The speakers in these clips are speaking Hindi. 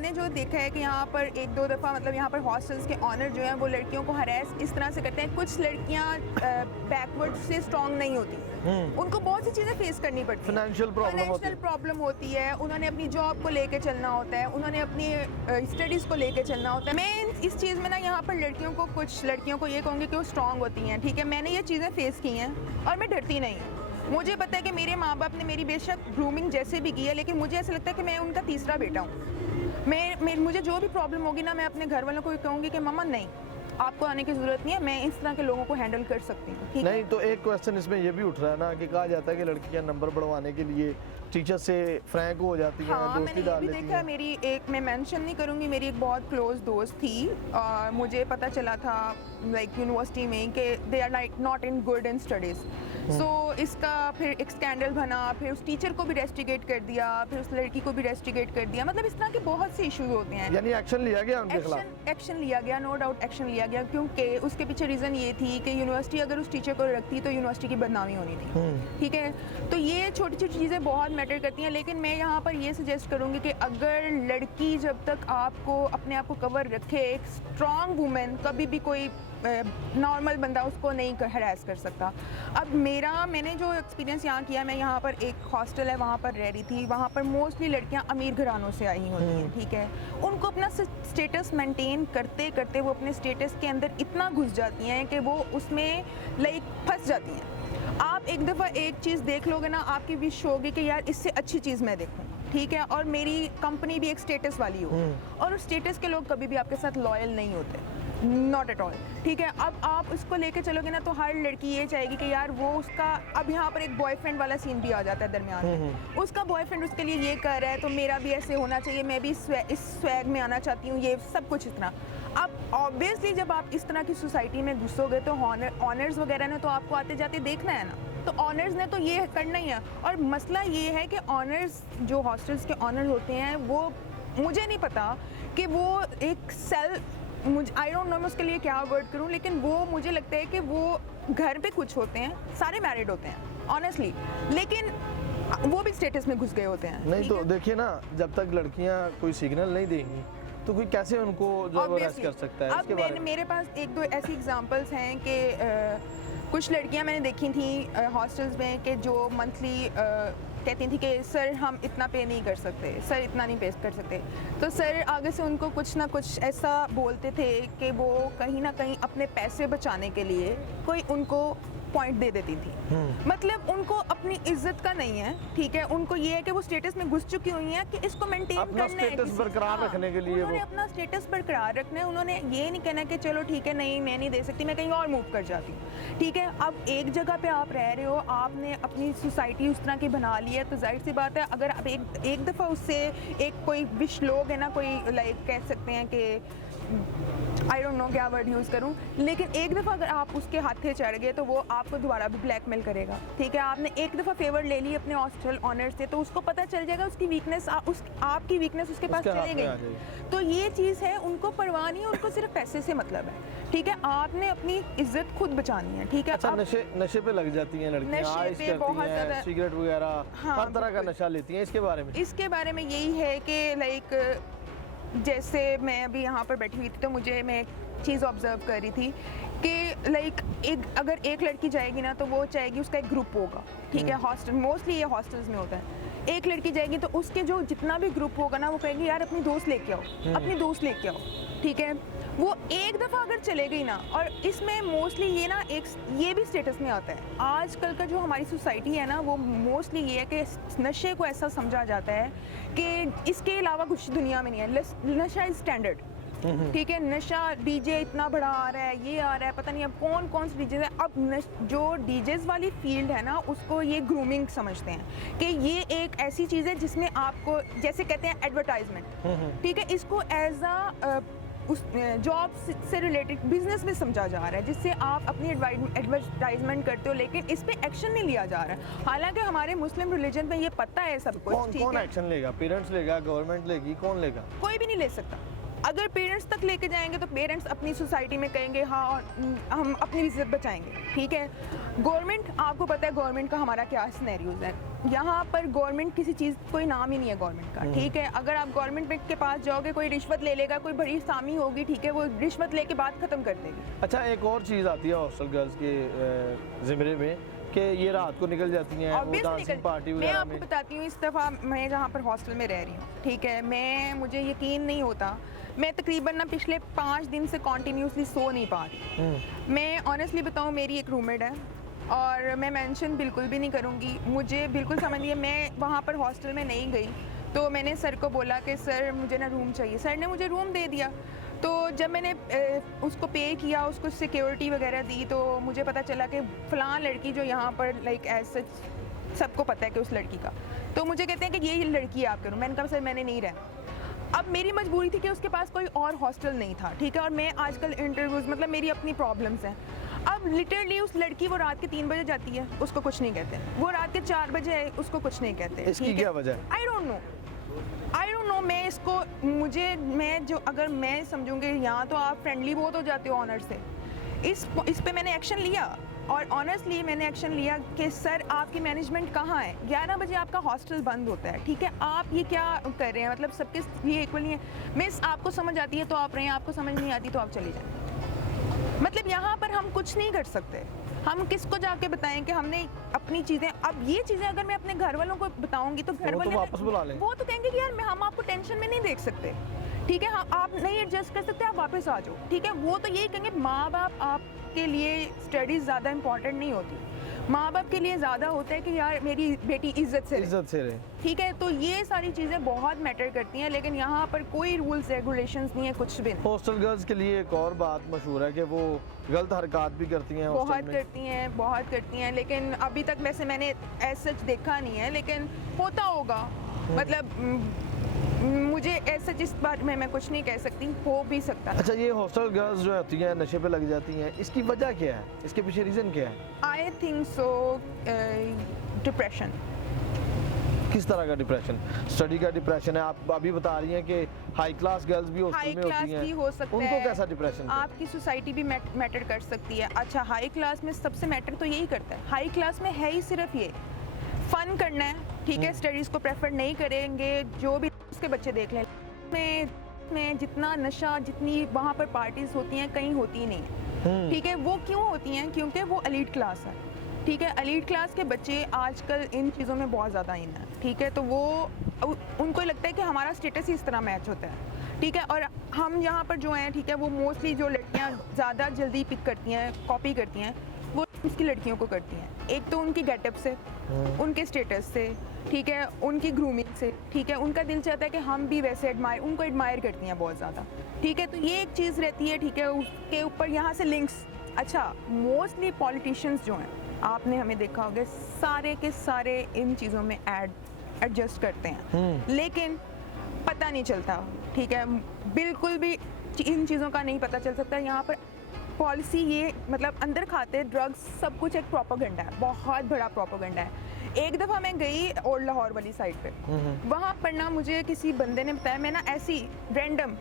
मैंने जो देखा है कि यहाँ पर एक दो दफ़ा मतलब यहाँ पर हॉस्टल्स के ऑनर जो हैं वो लड़कियों को हरास इस तरह से करते हैं। कुछ लड़कियाँ बैकवर्ड से स्ट्रॉन्ग नहीं होती, उनको बहुत सी चीज़ें फेस करनी पड़ती हैं। फाइनेंशियल प्रॉब्लम होती है, उन्होंने अपनी जॉब को लेके चलना होता है, उन्होंने अपनी स्टडीज़ को लेके चलना होता है। मैं इस चीज़ में ना यहाँ पर लड़कियों को, कुछ लड़कियों को ये कहूँगी कि वो स्ट्रॉन्ग होती हैं, ठीक है। मैंने ये चीज़ें फेस की हैं और मैं डरती नहीं हूँ। मुझे पता है कि मेरे माँ बाप ने मेरी बेशक ग्रूमिंग जैसे भी की है, लेकिन मुझे ऐसा लगता है कि मैं उनका तीसरा बेटा हूँ। मुझे जो भी प्रॉब्लम होगी ना, मैं अपने घर वालों को कहूँगी कि मम्मा नहीं, आपको आने की ज़रूरत नहीं है, मैं इस तरह के लोगों को हैंडल कर सकती हूँ। नहीं तो एक क्वेश्चन इसमें ये भी उठ रहा है ना कि कहा जाता है कि लड़कियाँ नंबर बढ़वाने के लिए टीचर से फ्रैंक हो जाती हैं, हाँ, दोस्ती डाल लेती हैं। देखा, मेरी एक, मैं मेंशन नहीं करूँगी, मेरी एक बहुत क्लोज दोस्त थी और मुझे पता चला था लाइक यूनिवर्सिटी में कि they are like not in good in studies. So इसका फिर एक स्कैंडल बना, फिर उस टीचर को भी रेस्टिगेट कर दिया, फिर उस लड़की को भी रेस्टिगेट कर दिया। मतलब इस तरह के बहुत से इश्यूज होते हैं। यानी एक्शन लिया गया उनके खिलाफ? एक्शन लिया गया, नो डाउट एक्शन लिया गया, क्योंकि उसके पीछे रीज़न ये थी कि यूनिवर्सिटी अगर उस टीचर को रखती तो यूनिवर्सिटी की बदनामी होनी थी, ठीक है। तो ये छोटी छोटी चीज़ें बहुत मैटर करती हैं। लेकिन मैं यहाँ पर ये सजेस्ट करूँगी कि अगर लड़की जब तक आपको अपने आप को कवर रखे, एक स्ट्रॉन्ग वुमेन, कभी भी कोई नॉर्मल बंदा उसको नहीं हरास कर सकता। अब मैंने जो एक्सपीरियंस यहाँ किया, मैं यहाँ पर एक हॉस्टल है वहाँ पर रह रही थी, वहाँ पर मोस्टली लड़कियाँ अमीर घरानों से आई होती हैं, ठीक है। उनको अपना स्टेटस मेंटेन करते करते वो अपने स्टेटस के अंदर इतना घुस जाती हैं कि वो उसमें लाइक फंस जाती हैं। आप एक दफ़ा एक चीज़ देख लोगे ना, आपकी विश होगी कि यार इससे अच्छी चीज़ मैं देखूँ, ठीक है, और मेरी कंपनी भी एक स्टेटस वाली हो। और उस स्टेटस के लोग कभी भी आपके साथ लॉयल नहीं होते, नॉट एट ऑल, ठीक है। अब आप उसको लेके चलोगे ना तो हर लड़की ये चाहेगी कि यार वो उसका, अब यहाँ पर एक बॉयफ्रेंड वाला सीन भी आ जाता है दरमियान में। उसका बॉयफ्रेंड उसके लिए ये कर रहा है तो मेरा भी ऐसे होना चाहिए, मैं भी इस स्वैग में आना चाहती हूँ, ये सब कुछ इतना। अब ऑब्वियसली जब आप इस तरह की सोसाइटी में घुसोगे तो ऑनर्स वगैरह ने तो आपको आते जाते देखना है ना, तो ऑनर्स ने तो ये करना ही है। और मसला ये है कि ऑनर्स, जो हॉस्टल्स के ऑनर्स होते हैं, वो मुझे नहीं पता कि वो एक आई डोंट नो मैं उसके लिए क्या वर्ड करूं, लेकिन वो मुझे लगता है कि वो घर पे कुछ होते हैं, सारे मैरिड होते हैं ऑनेस्टली, लेकिन वो भी स्टेटस में घुस गए होते हैं। नहीं तो देखिए ना, जब तक लड़कियां कोई सिग्नल नहीं देंगी तो कोई कैसे उनको जबरदस्त कर सकता है? अब मेरे पास एक दो ऐसी एग्जांपल्स हैं कि कुछ लड़कियां मैंने देखी थी हॉस्टल्स में कि जो मंथली कहती थी कि सर हम इतना पे नहीं कर सकते, सर इतना नहीं पे कर सकते। तो सर आगे से उनको कुछ ना कुछ ऐसा बोलते थे कि वो कहीं ना कहीं अपने पैसे बचाने के लिए कोई उनको पॉइंट दे देती थी। मतलब उनको अपनी इज्जत का नहीं है, ठीक है, उनको ये है कि वो स्टेटस में घुस चुकी हुई हैं कि इसको मेंटेन करना है, स्टेटस बरकरार रखने के लिए उन्होंने अपना स्टेटस बरकरार रखना है। उन्होंने ये नहीं कहना कि चलो ठीक है, नहीं मैं नहीं दे सकती, मैं कहीं और मूव कर जाती हूँ, ठीक है। अब एक जगह पे आप रह रहे हो, आपने अपनी सोसाइटी उस तरह की बना ली है, तो जाहिर सी बात है अगर आप एक दफ़ा उससे एक कोई विश लोग है ना, कोई लाइक कह सकते हैं कि आई डोंट नो क्या वर्ड यूज़ करूं, लेकिन एक दफ़ा अगर आप उसके हाथे चढ़ गए तो वो आपको दोबारा भी ब्लैकमेल करेगा, ठीक है। आपने एक दफ़ा फेवर ले ली अपने हॉस्टल ऑनर से, तो उसको पता चल जाएगा उसकी वीकनेस, आपकी वीकनेस उसके पास चले गई। तो ये चीज़ है, उनको परवाह नहीं है, उनको सिर्फ पैसे से मतलब है, ठीक है। आपने अपनी इज्जत खुद बचानी है, ठीक है। अच्छा, नशे पे लग जाती हैं लड़कियां, बहुत ज़्यादा सिगरेट वगैरह, हर तरह का नशा लेती हैं। इसके बारे में यही है कि लाइक जैसे मैं अभी यहाँ पर बैठी हुई थी तो मैं एक चीज़ ऑब्जर्व कर रही थी कि लाइक अगर एक लड़की जाएगी ना तो वो चाहेगी उसका एक ग्रुप होगा, ठीक है। हॉस्टल मोस्टली ये हॉस्टल्स में होता है, एक लड़की जाएगी तो उसके जो जितना भी ग्रुप होगा ना वो कहेगी यार अपनी दोस्त लेके आओ, अपनी दोस्त लेके आओ, ठीक है। वो एक दफ़ा अगर चले गई ना, और इसमें मोस्टली ये ना ये भी स्टेटस में आता है। आजकल का जो हमारी सोसाइटी है ना, वो मोस्टली ये है कि नशे को ऐसा समझा जाता है कि इसके अलावा कुछ दुनिया में नहीं है। नशा इज स्टैंडर्ड, ठीक है। नशा डीजे इतना बड़ा आ रहा है, ये आ रहा है, पता नहीं अब कौन से डीजे है। अब जो डीजेस वाली फील्ड है ना, उसको ये ग्रूमिंग समझते हैं कि ये एक ऐसी चीज़ है जिसमें आपको, जैसे कहते हैं एडवर्टाइजमेंट, ठीक है, इसको एज अ उस जॉब से रिलेटेड बिजनेस में समझा जा रहा है, जिससे आप अपनी एडवर्टाइजमेंट करते हो, लेकिन इस पे एक्शन नहीं लिया जा रहा है। हालांकि हमारे मुस्लिम रिलीजन में ये पता है सब कुछ, कौन एक्शन लेगा? पेरेंट्स लेगा, गवर्नमेंट लेगी, कौन लेगा? कोई भी नहीं ले सकता। अगर पेरेंट्स तक लेके जाएंगे तो पेरेंट्स अपनी सोसाइटी में कहेंगे हाँ हम अपनी इज्जत बचाएंगे, ठीक है। गवर्नमेंट, आपको पता है गवर्नमेंट का हमारा क्या सिनेरियोज है, यहाँ पर गवर्नमेंट किसी चीज़ कोई नाम ही नहीं है गवर्नमेंट का, ठीक है। अगर आप गवर्नमेंट के पास जाओगे, कोई रिश्वत ले लेगा, कोई बड़ी सामी होगी, ठीक है, वो रिश्वत लेके बात खत्म कर देगी। अच्छा, एक और चीज़ आती है हॉस्टल गर्ल्स के ज़िम्मे में कि ये रात को निकल जाती हैं, वो डांसिंग पार्टी वगैरह में। मैं आपको बताती हूँ, इस दफ़ा मैं जहाँ पर हॉस्टल में रह रही हूँ, ठीक है, मुझे यकीन नहीं होता, मैं तकरीबन ना पिछले 5 दिन से कॉन्टीन्यूसली सो नहीं पा रही। मैं ऑनेस्टली बताऊँ, मेरी एक रूममेट है और मैं मेंशन बिल्कुल भी नहीं करूँगी, मुझे बिल्कुल समझ नहीं है। मैं वहाँ पर हॉस्टल में नहीं गई तो मैंने सर को बोला कि सर मुझे ना रूम चाहिए, सर ने मुझे रूम दे दिया। तो जब मैंने उसको पे किया, उसको सिक्योरिटी वगैरह दी, तो मुझे पता चला कि फ़लाँ लड़की जो यहाँ पर लाइक एज सच सबको पता है कि उस लड़की का, तो मुझे कहते हैं कि ये लड़की है आपके रूम। मैंने कहा सर मैंने नहीं रहना। अब मेरी मजबूरी थी कि उसके पास कोई और हॉस्टल नहीं था, ठीक है, और मैं आजकल इंटरव्यूज़ मतलब मेरी अपनी प्रॉब्लम्स हैं। अब लिटरली उस लड़की वो रात के 3 बजे जाती है, उसको कुछ नहीं कहते, वो रात के 4 बजे है, उसको कुछ नहीं कहते। इसकी क्या वजह है? I don't know. मैं इसको मैं जो अगर मैं समझूंगी, यहाँ तो आप फ्रेंडली बहुत हो जाते हो ऑनर से, इस पे मैंने एक्शन लिया और ऑनेस्टली मैंने एक्शन लिया कि सर आपकी मैनेजमेंट कहाँ है? 11 बजे आपका हॉस्टल बंद होता है, ठीक है, आप ये क्या कर रहे हैं? मतलब सबके लिए इक्वल नहीं है। मिस आपको समझ आती है तो आप रहें, आपको समझ नहीं आती तो आप चले जाएं। मतलब यहाँ पर हम कुछ नहीं कर सकते। हम किसको जाके बताएं कि हमने अपनी चीज़ें, अब ये चीज़ें अगर मैं अपने घर वालों को बताऊंगी तो घर वाले वापस बुला लें। वो तो कहेंगे कि यार हम आपको टेंशन में नहीं देख सकते, ठीक है, आप नहीं एडजस्ट कर सकते, आप वापस आ जाओ, ठीक है। वो तो यही कहेंगे, माँ बाप आपके लिए स्टडीज़ ज़्यादा इंपॉर्टेंट नहीं होती, माँ बाप के लिए ज़्यादा होता है कि यार मेरी बेटी इज्जत से रहे, ठीक है। तो ये सारी चीज़ें बहुत मैटर करती हैं, लेकिन यहाँ पर कोई रूल्स रेगुलेशंस नहीं है, कुछ भी नहीं। हॉस्टल गर्ल्स के लिए एक और बात मशहूर है कि वो गलत हरकत भी करती हैं, बहुत करती हैं, लेकिन अभी तक वैसे मैंने ऐसा सच देखा नहीं है, लेकिन होता होगा। मतलब मुझे ऐसा जिस बात में मैं कुछ नहीं कह सकती, हो भी सकता। अच्छा, ये हॉस्टल गर्ल्स जो होती हैं नशे पे लग जाती हैं, इसकी वजह क्या है? इसके पीछे रीज़न क्या है? I think so depression. किस तरह का डिप्रेशन? स्टडी का डिप्रेशन है? आप अभी बता रही हैं कि हाई क्लास गर्ल्स भी हॉस्टल में होती हैं, हो सकता उनको है। कैसा डिप्रेशन? आपकी सोसाइटी भी मैटर कर सकती है। अच्छा, हाई क्लास में सबसे मैटर तो यही करता है, हाई क्लास में है ही सिर्फ ये फन करना है, ठीक है, स्टडीज़ को प्रेफर नहीं करेंगे। जो भी उसके बच्चे देख लें, में जितना नशा, जितनी वहाँ पर पार्टीज होती हैं, कहीं होती नहीं है, ठीक है। वो क्यों होती हैं? क्योंकि वो एलीट क्लास है, ठीक है। एलीट क्लास के बच्चे आजकल इन चीज़ों में बहुत ज़्यादा इन है, ठीक है। तो वो उनको लगता है कि हमारा स्टेटस ही इस तरह मैच होता है, ठीक है। और हम यहाँ पर जो हैं, ठीक है, वो मोस्टली जो लड़कियाँ ज़्यादा जल्दी पिक करती हैं, कॉपी करती हैं, वो उसकी लड़कियों को करती हैं। एक तो उनकी गेटअप से, उनके स्टेटस से, ठीक है, उनकी ग्रूमिंग से, ठीक है, उनका दिल चाहता है कि हम भी वैसे उनको एडमायर करती हैं बहुत ज़्यादा, ठीक है। तो ये एक चीज़ रहती है, ठीक है। उसके ऊपर यहाँ से लिंक्स। अच्छा, मोस्टली पॉलिटिशियंस जो हैं, आपने हमें देखा होगा, सारे के सारे इन चीज़ों में एडजस्ट करते हैं, लेकिन पता नहीं चलता, ठीक है, बिल्कुल भी इन चीज़ों का नहीं पता चल सकता। यहाँ पर पॉलिसी ये मतलब अंदर खाते ड्रग्स सब कुछ एक प्रोपेगेंडा है, बहुत बड़ा प्रोपेगेंडा है। एक दफ़ा मैं गई ओल्ड लाहौर वाली साइड पे, वहाँ पर ना मुझे किसी बंदे ने बताया, मैं ना ऐसी रैंडम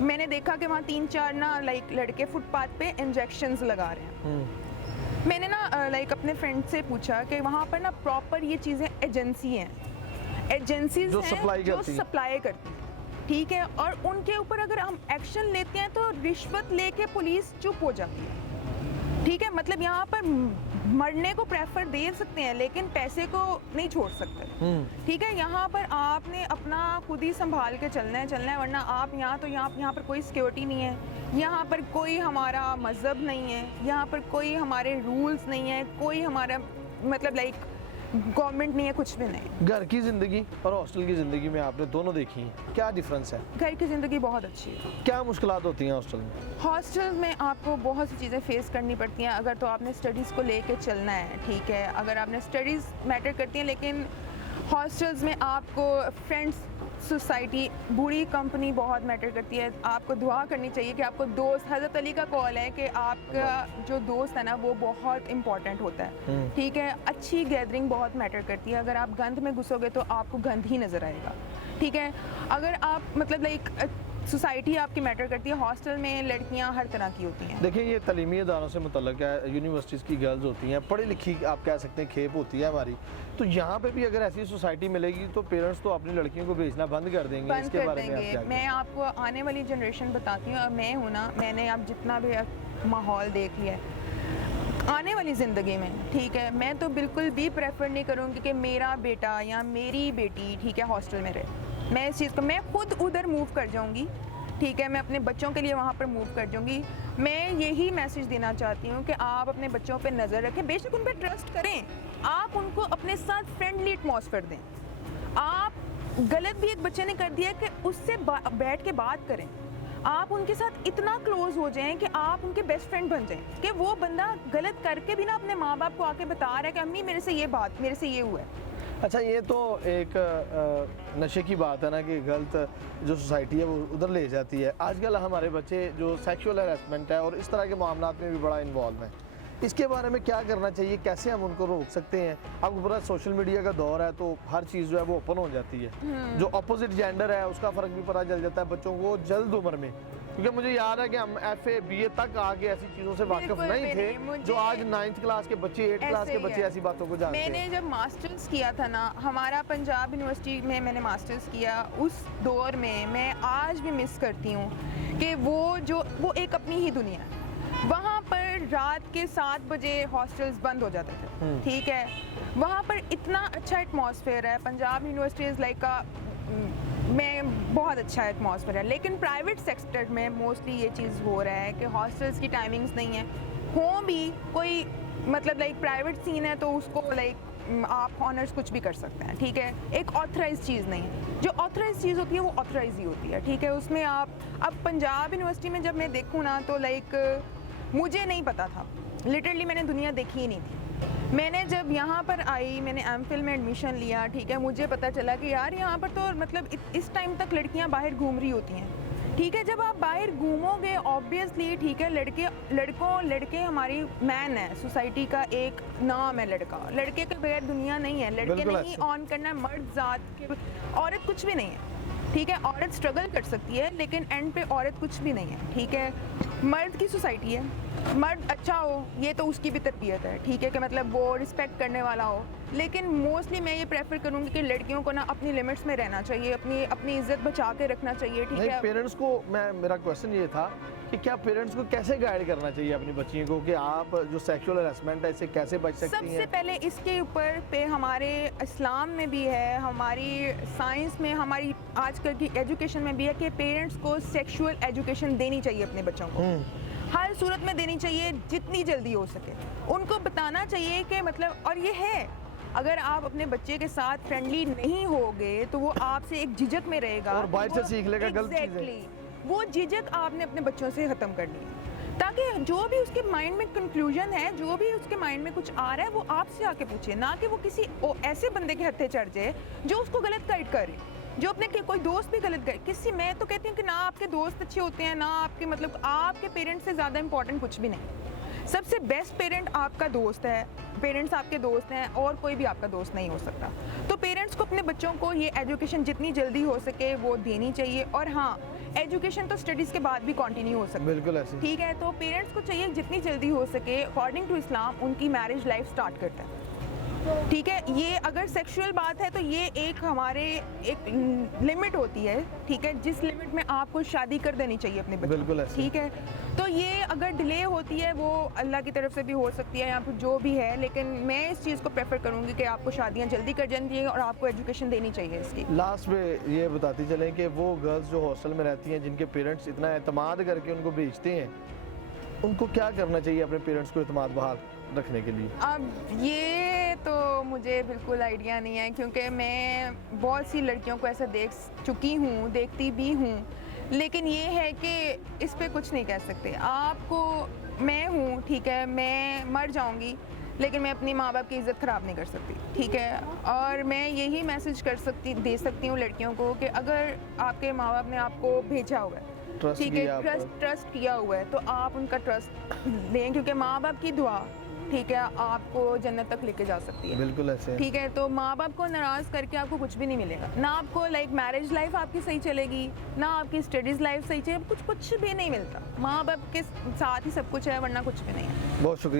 मैंने देखा कि वहाँ 3-4 ना लाइक लड़के फुटपाथ पे इंजेक्शंस लगा रहे हैं। मैंने ना लाइक अपने फ्रेंड से पूछा कि वहाँ पर ना प्रॉपर ये चीज़ें एजेंसीज हैं जो सप्लाई करती हैं, ठीक है। और उनके ऊपर अगर हम एक्शन लेते हैं तो रिश्वत लेके पुलिस चुप हो जाती है, ठीक है। मतलब यहाँ पर मरने को प्रेफर दे सकते हैं, लेकिन पैसे को नहीं छोड़ सकते, ठीक है। यहाँ पर आपने अपना खुद ही संभाल के चलना है, वरना आप यहाँ पर कोई सिक्योरिटी नहीं है, यहाँ पर कोई हमारा मज़हब नहीं है, यहाँ पर कोई हमारे रूल्स नहीं है, कोई हमारा मतलब लाइक गवर्नमेंट नहीं है, कुछ भी नहीं। घर की ज़िंदगी और हॉस्टल की ज़िंदगी में आपने दोनों देखी हैं, क्या डिफरेंस है? घर की ज़िंदगी बहुत अच्छी है। क्या मुश्किलात होती हैं हॉस्टल में? हॉस्टल में आपको बहुत सी चीज़ें फेस करनी पड़ती हैं, अगर तो आपने स्टडीज़ को लेके चलना है, ठीक है। अगर आपने स्टडीज़ मैटर करती हैं, लेकिन हॉस्टल्स में आपको फ्रेंड्स, सोसाइटी, बुरी कंपनी बहुत मैटर करती है। आपको दुआ करनी चाहिए कि आपको दोस्त, हज़रत अली का कॉल है कि आपका जो दोस्त है ना वो बहुत इंपॉर्टेंट होता है, ठीक है। अच्छी गैदरिंग बहुत मैटर करती है। अगर आप गंद में घुसोगे तो आपको गंद ही नज़र आएगा, ठीक है। अगर आप मतलब लाइक सोसाइटी आपकी मैटर करती है। हॉस्टल में लड़कियां हर तरह की होती हैं। देखिए ये तलीमी इदारों से मुतल्लिक है, यूनिवर्सिटीज़ की गर्ल्स होती हैं, पढ़ी लिखी आप कह सकते हैं खेप होती है हमारी, तो यहाँ पे भी अगर ऐसी सोसाइटी मिलेगी तो पेरेंट्स तो अपनी लड़कियों को भेजना बंद कर देंगे। इसके बारे में आप क्या? मैं आपको आने वाली जनरेशन बताती हूँ। मैं हूँ ना, मैंने अब जितना भी माहौल देख लिया है आने वाली ज़िंदगी में, ठीक है, मैं तो बिल्कुल भी प्रेफर नहीं करूँगी कि मेरा बेटा या मेरी बेटी, ठीक है, हॉस्टल में रहे। मैं इस चीज़ को, मैं खुद उधर मूव कर जाऊँगी, ठीक है, मैं अपने बच्चों के लिए वहाँ पर मूव कर जाऊँगी। मैं यही मैसेज देना चाहती हूँ कि आप अपने बच्चों पे नज़र रखें, बेशक उन पर ट्रस्ट करें, आप उनको अपने साथ फ्रेंडली एटमॉस्फेयर दें। आप गलत भी एक बच्चे ने कर दिया कि उससे बैठ के बात करें, आप उनके साथ इतना क्लोज हो जाएं कि आप उनके बेस्ट फ्रेंड बन जाएं कि वो बंदा गलत करके भी ना अपने माँ बाप को आके बता रहा है कि अम्मी मेरे से ये हुआ है। अच्छा, ये तो एक नशे की बात है ना कि गलत जो सोसाइटी है वो उधर ले जाती है। आजकल हमारे बच्चे जो सेक्सुअल हैरेसमेंट है और इस तरह के मामलात में भी बड़ा इन्वॉल्व है, इसके बारे में क्या करना चाहिए, कैसे हम उनको रोक सकते हैं? आपको पता है सोशल मीडिया का दौर है तो हर चीज़ जो है वो ओपन हो जाती है। जो अपोजिट जेंडर है उसका फ़र्क भी पता चल जाता है बच्चों को जल्द उम्र में, क्योंकि मुझे याद है कि हम FA BA तक आगे ऐसी चीज़ों से वाकिफ नहीं थे जो आज 9th क्लास के बच्चे 8th क्लास के बच्चे ऐसी बातों को जानते हैं। मैंने जब मास्टर्स किया था ना, हमारा पंजाब यूनिवर्सिटी में मैंने मास्टर्स किया, उस दौर में मैं आज भी मिस करती हूँ कि वो एक अपनी ही दुनिया है। वहाँ पर रात के 7 बजे हॉस्टल्स बंद हो जाते थे, ठीक है, वहाँ पर इतना अच्छा एटमॉस्फेयर है। पंजाब यूनिवर्सिटी इज़ लाइक में बहुत अच्छा एटमॉस्फेयर है, लेकिन प्राइवेट सेक्टर में मोस्टली ये चीज़ हो रहा है कि हॉस्टल्स की टाइमिंग्स नहीं है। हो भी कोई मतलब लाइक प्राइवेट सीन है तो उसको लाइक आप ऑनर्स कुछ भी कर सकते हैं, ठीक है, एक ऑथराइज चीज़ नहीं है। जो ऑथराइज चीज़ होती है वो ऑथराइज ही होती है, ठीक है। उसमें आप अब पंजाब यूनिवर्सिटी में जब मैं देखूँ ना तो लाइक मुझे नहीं पता था, लिटरली मैंने दुनिया देखी ही नहीं थी। मैंने जब यहाँ पर आई, मैंने MPhil में एडमिशन लिया, ठीक है, मुझे पता चला कि यार यहाँ पर तो मतलब इस टाइम तक लड़कियाँ बाहर घूम रही होती हैं, ठीक है। जब आप बाहर घूमोगे ऑब्वियसली, ठीक है, लड़के हमारी मैन है, सोसाइटी का एक नाम है लड़के के बगैर दुनिया नहीं है। लड़के नहीं ऑन करना है, मर्द जात के, औरत कुछ भी नहीं है, ठीक है। औरत स्ट्रगल कर सकती है लेकिन एंड पे औरत कुछ भी नहीं है, ठीक है। मर्द की सोसाइटी है, मर्द अच्छा हो ये तो उसकी भी तरबियत है, ठीक है, कि मतलब वो रिस्पेक्ट करने वाला हो, लेकिन मोस्टली मैं ये प्रेफर करूँगी कि लड़कियों को ना अपनी लिमिट्स में रहना चाहिए, अपनी इज्जत बचा के रखना चाहिए, ठीक है। पेरेंट्स को मेरा क्वेश्चन ये था कि क्या पेरेंट्स को कैसे गाइड करना चाहिए अपनी बच्चियों को कि आप जो सेक्सुअल हैरेसमेंट है इससे कैसे बच सकती हैं? सबसे पहले इसके ऊपर पे हमारे इस्लाम में भी है, हमारी साइंस में, हमारी आजकल की एजुकेशन में भी है कि पेरेंट्स को सेक्सुअल एजुकेशन देनी चाहिए अपने बच्चों को, हर सूरत में देनी चाहिए, जितनी जल्दी हो सके उनको बताना चाहिए कि मतलब, और ये है अगर आप अपने बच्चे के साथ फ्रेंडली नहीं होगे तो वो आपसे एक झिझक में रहेगा और बाहर से सीख लेगा गलत चीजें। वो झिझक आपने अपने बच्चों से ख़त्म करनी है, ताकि जो भी उसके माइंड में कंक्लूजन है, जो भी उसके माइंड में कुछ आ रहा है वो आपसे आके पूछे, ना कि वो किसी ऐसे बंदे के हत्थे चढ़ जाए जो उसको गलत गाइड करे, जो अपने कोई दोस्त भी गलत गाइड किसी। मैं तो कहती हूँ कि ना आपके दोस्त अच्छे होते हैं, ना आपके मतलब आपके पेरेंट्स से ज़्यादा इंपॉर्टेंट कुछ भी नहीं। सबसे बेस्ट पेरेंट आपका दोस्त है, पेरेंट्स आपके दोस्त हैं और कोई भी आपका दोस्त नहीं हो सकता। तो पेरेंट्स को अपने बच्चों को ये एजुकेशन जितनी जल्दी हो सके वो देनी चाहिए। और हाँ, एजुकेशन तो स्टडीज़ के बाद भी कंटिन्यू हो सकती है, बिल्कुल ऐसे, ठीक है। तो पेरेंट्स को चाहिए जितनी जल्दी हो सके अकॉर्डिंग टू इस्लाम उनकी मैरिज लाइफ स्टार्ट करता है, ठीक है। ये अगर सेक्सुअल बात है तो ये एक हमारे एक लिमिट होती है, ठीक है, जिस लिमिट में आपको शादी कर देनी चाहिए अपने बच्चों, बिल्कुल ऐसे, ठीक है। तो ये अगर डिले होती है वो अल्लाह की तरफ से भी हो सकती है या फिर जो भी है, लेकिन मैं इस चीज़ को प्रेफर करूँगी कि आपको शादियाँ जल्दी कर जानी चाहिए और आपको एजुकेशन देनी चाहिए इसकी। लास्ट में ये बताती चलें कि वो गर्ल्स जो हॉस्टल में रहती हैं जिनके पेरेंट्स इतना एतमाद करके उनको भेजते हैं, उनको क्या करना चाहिए अपने पेरेंट्स को एतमाद बहाल रखने के लिए? अब ये तो मुझे बिल्कुल आइडिया नहीं है, क्योंकि मैं बहुत सी लड़कियों को ऐसा देख चुकी हूँ, देखती भी हूँ, लेकिन ये है कि इस पे कुछ नहीं कह सकते। आपको, मैं हूँ, ठीक है, मैं मर जाऊँगी लेकिन मैं अपनी माँ बाप की इज़्ज़त ख़राब नहीं कर सकती, ठीक है। और मैं यही मैसेज दे सकती हूँ लड़कियों को कि अगर आपके माँ बाप ने आपको भेजा हुआ है, ठीक है, ट्रस्ट किया हुआ है, तो आप उनका ट्रस्ट लें, क्योंकि माँ बाप की दुआ ठीक है, आपको जन्नत तक लेके जा सकती है। बिल्कुल ऐसे है। ठीक है, तो माँ बाप को नाराज़ करके आपको कुछ भी नहीं मिलेगा। ना आपको लाइक मैरिज लाइफ आपकी सही चलेगी, ना आपकी स्टडीज़ लाइफ सही चलेगी, कुछ भी नहीं मिलता। माँ बाप के साथ ही सब कुछ है, वरना कुछ भी नहीं है। बहुत शुक्रिया।